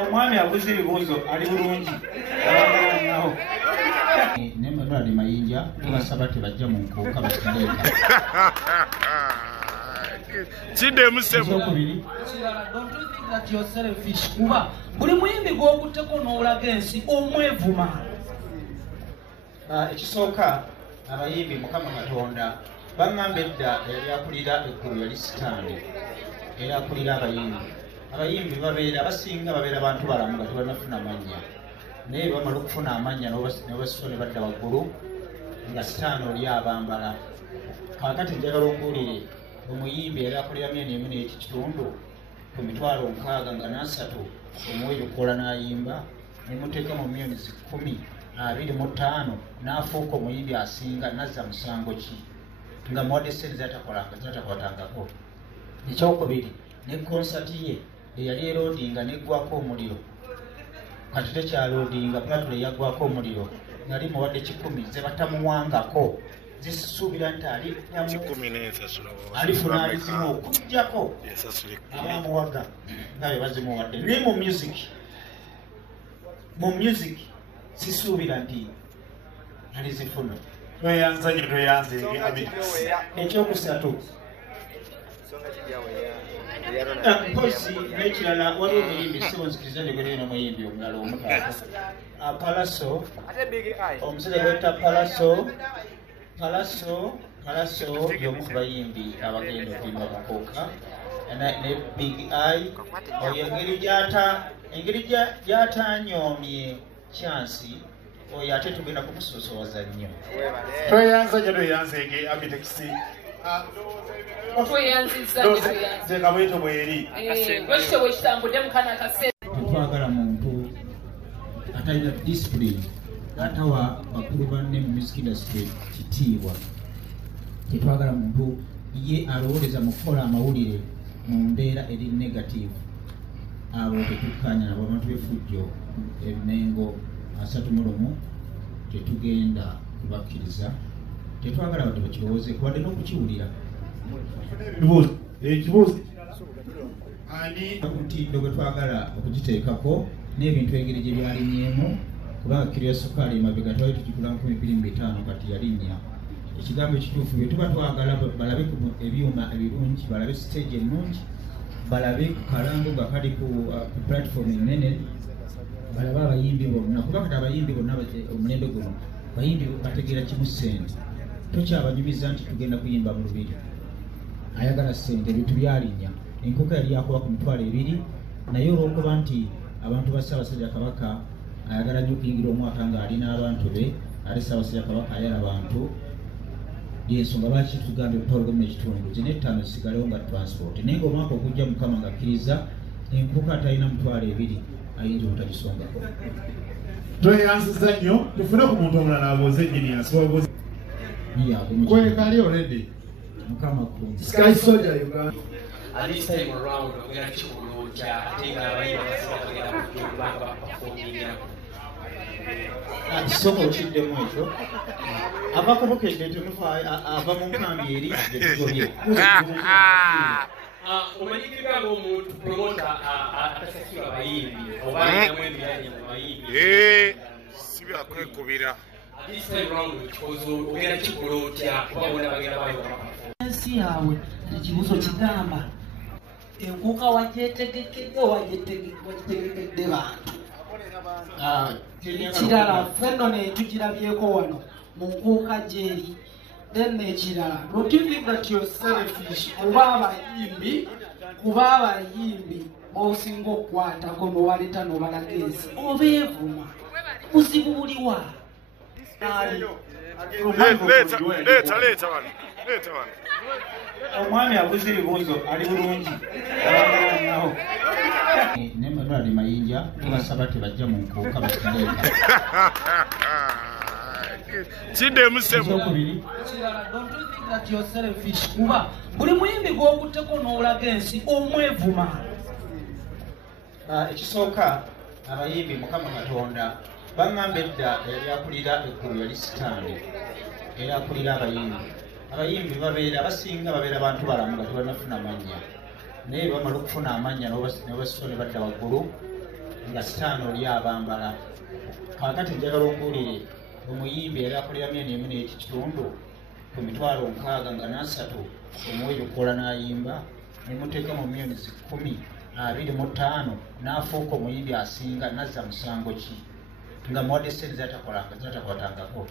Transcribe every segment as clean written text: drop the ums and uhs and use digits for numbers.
Omwami abuze ebibuuzo ali bulungi. Ne Ronald Mayinja tubasaba tebajja mu nkuuka bakiteeka. Kide musebo. Don't you think that you're selfish? Kuba buli muyimbi gw'okutteko n'olaga ensi omwevuma. Ekisooka abayimbi Mukama Katonda baŋŋamba edda eryakulira eggulu yali sitaani era akulira abayimbi. Abayimbi abasinga babeera bantu balamu nga tebanafuna mannya. Naye bamala okufuna amannya n'obasitula ne badda waggulu nga sitaani oli abambala. Kaakati njagala okuwulire omuyimbi era akulira myezi 4 n'ekitundu ku mitwalo 6 nga n'asatu omwezi okola n'ayimba nemuteeka mu millions 10-25 n'afuuka omuyimbi asinga nazza musango ki nga muwadde sente zatakwatangako. Ekyokubiri ne konsati ye eyali eroodinga neggwako omuliro kati tekyaloodinga platule yaggwako omuliro nali muwadde 10 ze batamuwangako zisuubira nti alifuna alizimu okujjako abamuwaga nga bwe bazimuwadde. Naye mu music sisuubira nti alizifuna. Ekyokusatu mpozi n'ekirala waliwo omuyimbi siwonzikiriza njogera eno omuyimbi omulala omutaka Palaso, omusajja gwetta Palaso y'omu ku bayimbi abagenda okuyimba bakooka ne Big Eye. Oyo engeri gy'atanyoomye chansi oyo ate tugenda kumusosowaza nnyo. Tweyanzege Abetex. Bwito bweri. Tetwagala muntu atalina discipline atawa bakulu banne mu music industry kitiibwa. Tetwagala muntu ye alowooleza mu kukola amawulire mu mbeera eri negative. Abo tetukkaanya nabo abantu b'effujjo Emengo 31 tetugenda kubakkiriza. Tetwagala wadde bakirowooze wadde n'okukiwulira. Ekibuuzo ani omutindo gwe twagala okugiteekako n'ebintu engeri gye byalinnyemu kubanga kiro ya sukaali emabega twali tukigula 25 kati yalinnya. Ekigambo ekituufu bye tuba twagala balabe ku ebyuma ebirungi, balabe stage ennungi, balabe ku kalango nga kali ku platform ennene, balabe abayimbi bonna kuba kati abayimbi bonna omulembe guno bayimbi bategeera kimu ssente. Tokyabanyumiza nti tugenda kuyimba mu Lubiri ayagala ssente ebintu byalinnya. Enkuka yali yakuba ku mitwalo 2 naye olw'okuba nti abantu ba Ssaabasajja Kabaka ayagala nnyo okuyingira omwaka ng'alina abantu be ate Ssaabasajja Kabaka ayala abantu y'ensonga lwaki tugambye okutwala ekitundu zino 5 zisigalewo nga transport. Naye ng'omwaka okujja Mukama ng'akkiriza enkuka atalina mitwalo 2 ayinza obutagisongako. Tweyanziza nnyo tufune ku muntu omulala abooze engineers wabuuze kwekali already Mukama ku Sky Soldier Uganda. And this time around, we're going to check I think Soko chiddemu ekyo abakobokedde temufa ava mu nkambi eri gyetugobye omanyikirwa ng'omuntu promota atasasula abayimbi oba alinamu ebiranye mu bayimbi si byakwekubira this time round ogenda kikola otya kuba bona bagenda bayo ensi yawe ekibuzo kigamba enkuka wagyetegekedde wagitegekedde bantu ekirala fenno netugirabyeko wano mu nkuuka gyeri then ekirala don't you think that you're selfish kuba abayimbi b'osinga okukwatako n'owaleeta n'obalaga ensi obeevuma buzibu buliwa omwami abuze ebibuuzo ali bulungi ne Ronald Mayinja tubasaba tebajja mu nkuuka bakiteeka kide musebo don't you think that you're selfish kuba buli muyimbi gw'okutteko n'olaga ensi omwevuma ekisooka abayimbi Mukama Katonda baŋŋamba edda eryakulira eggulu yali sitaani era akulira abayimbi. Abayimbi abasinga babeera bantu balamu nga tebanafuna mannya. naye bamala okufuna amannya n'obasitone badda waggulu nga sitaani oli abambala. Kaakati njagala okuwulire omuyimbi era akolera myezi 4 n'ekitundu ku mitwalo 60 nga n'asatu omuwe lukola n'ayimba nemuteeka mu myezi 10-25 n'afuuka omuyimbi asinga nazza musango ki nga muwadde sente zatakwatangako.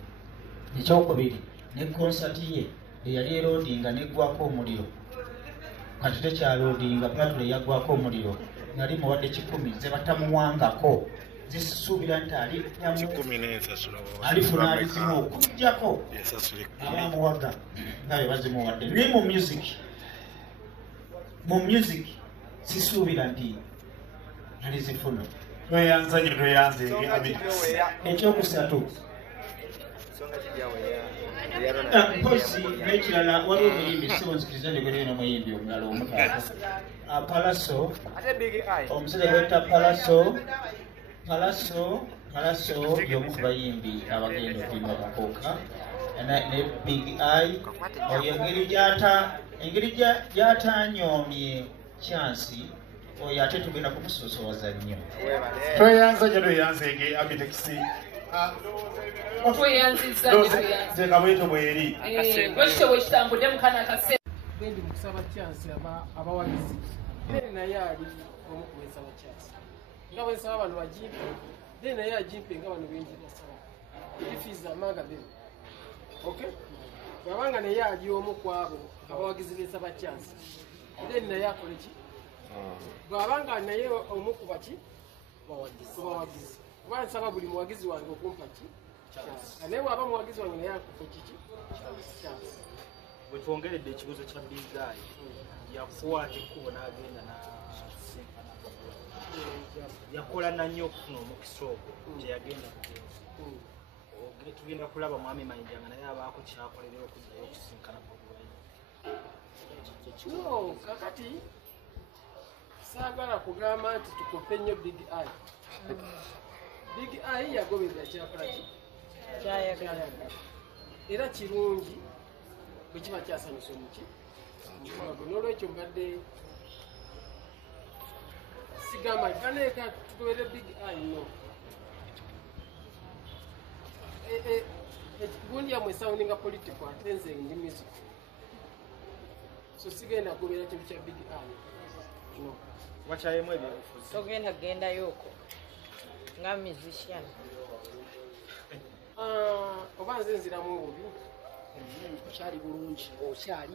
Ekyokubiri ne konsati ye eyali eroodinga neggwako omuliro kati tekyaloodinga platule yaggwako omuliro nali muwadde 10 ze batamuwangako zisuubira nti alifuna alizimu okujjako abamuwaga nga bwe bazimuwadde. naye mu music sisuubira nti alizifuna. Tweyanzanye Abetex. Ekyokusatu mpozi n'ekirala waliwo omuyimbi sibonzikiriza njogere n'omuyimbi omulala omutaata Palaso, omusajja gwetta Palaso y'omu ku bayimbi abagenda okuyimba bakooka ne Big Eye. Oyo engeri gy'atanyoomye chansi oyo ate tugenda kumusosowaza nnyo. Tweyanzanye Abetex. Nzenga bwetyo bweri. Bwekitambudde mukana kase. Bendi mukusaba chansi abawagizi. Naye ali omu ku bensaba chansi. Nga bwensaba abantu bajimpe. Naye ajimpe nga bano bengi basaba. Ifiza amanga bebe. Okay? Bwabanga naye ali omu ku abo abawagizi bensaba chansi. Naye akole ki? Bwabanga naye omu ku baki? Bawagizi. Kuba nsaba buli muwagizi wange okumpa ki? Naye bwaba muwagizi wange naye akufa kiki? Bwe twongeredde ekibuuzo kya Big Eye yakukwata ekkubo n'agenda yakola nnyo okufuna omukisa ogwo gye yagenda kugenda. Tugenda kulaba mwami Mayinja nga naye abaako kyakolera okuddayo okusinkana No, kakati saagala kugamba nti tukope nnyo Big Eye. Big Eye yagoberera kyakola ki? Kyayagala. Era kirungi bwe kiba kyasanyusa omuki. N'olwekyo mbadde sigamba kaneeka tugoberere Big Eye no. Gundi yamwe soundinga political ate nze ndi music. So sigenda kugoberera kintu kya Big Eye. No. Wakyayemu ebyobufuzi. Togenda genda yoko nga musician. Oba nze nziramu obubi. Okyali bulungi.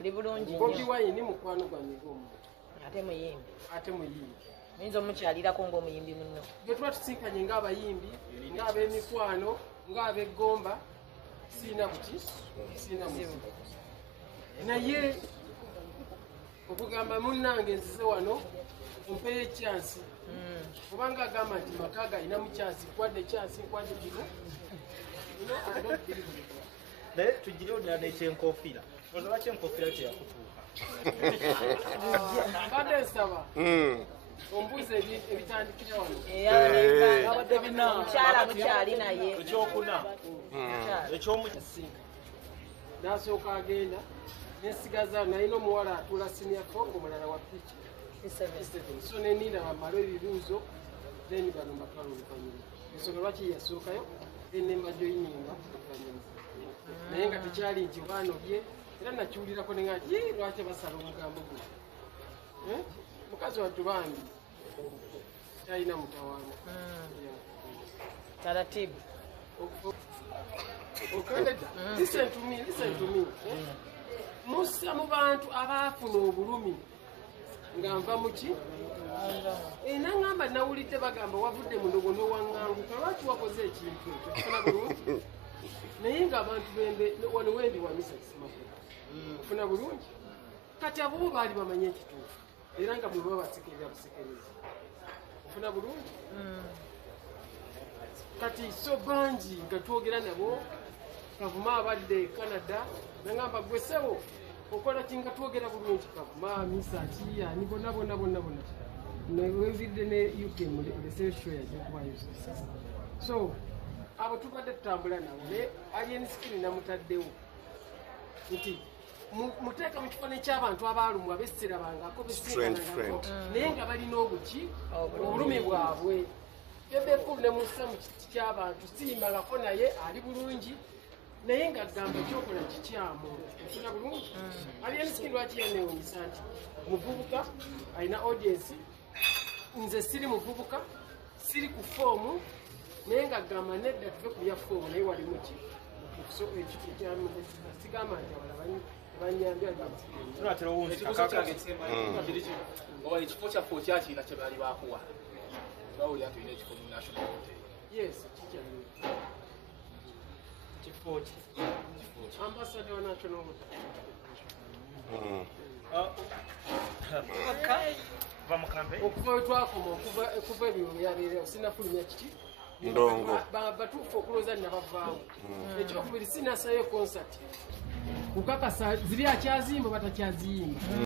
Ndi bulungi nnyo. Bobi Wine mukwano gwange ng'omuntu. Ate muyimbi. Minzo mukyalirako ng'omuyimbi munno. Bwe tuba tusinkanye ng'abayimbi, ng'ab'emikwano, ng'ab'eggomba, siina buti, siina muzibu. Naye okugamba munnange nzize wano ompeyo ekyansi. Kubanga agamba nti maka galina mu kyansi, kwadde ekyansi, kwadde kino. Naye tugirewo ddala n'ekyenkofiira. Olaba kyenkofiira teyakutuuka. Mbadde nsaba. Ombuuza ebitandikira wano. Omukyala mukyali naye. Ekyokuna. Ekyomukisinga. N'asooka agenda n'esigaza nalina omuwala atuula senior four omulala wa piki. So nenina bamala ebibuuzo then bano mbatwala oluvannyuma. Ensonga lwaki yasookayo enemba joyininga oluvannyuma. Naye nga tekyali nti obaanobye era nakiwulirako ne nga lwaki basala omugambo guno. Mukazi wattu bambi talina mutawaana. Taratibu. Okay, listen to me. Musa mu bantu abaafuna obulumi nga nva muki? Nangamba nawulidde bagamba wavudde mu ndogo n'owaŋŋanguka lwaki wakoze ekintu ekyo kifuna bulungi? Naye ng'abantu wano wendi wamisa kisimakula ofuna bulungi? Kati abo baali bamanye ekituufu era nga bwe baba basekerera busekereza ofuna bulungi? Kati so bangi nga twogera nabo Kavuma abadde Canada nangamba gwe ssebo okola kinga twogera bulungi Kavuma misa ki ani bonna newevidde ne UK mu lesesho yajja kubayo. So abo tubadde tutambula nabo ne alien screen namutaddewo nti muteeka mu kifaananyi ky'abantu abaalumu abessera bangako besinganangako naye nga balina obuki obulumi bwabwe ebekulu ne mussa mu kiti ky'abantu siyimbangako naye ali bulungi naye ng'agamba ekyokola kikyamu ofuna bulungi alyenski lwaki yanewunyisa nti muvubuka alina audiensi nze siri muvubuka siri ku foomu naye ng'agamba nedda tuve ku bya foomu naye wali muki sigamba nti abala banyambya oba ekifo kyaffe okyakiina kye bali bakuwa bawulira tulina ekifo mu national hotel yes kikyali kifo ki ambassador wa national hotel okuva wetwakoma okuva ebyo byabeereo sinafulumya kiti ndongo batuufu okulooza nnabavaawo ekyokubiri sinasayo concert kukakasa ziri akyazimba batakyaziyimba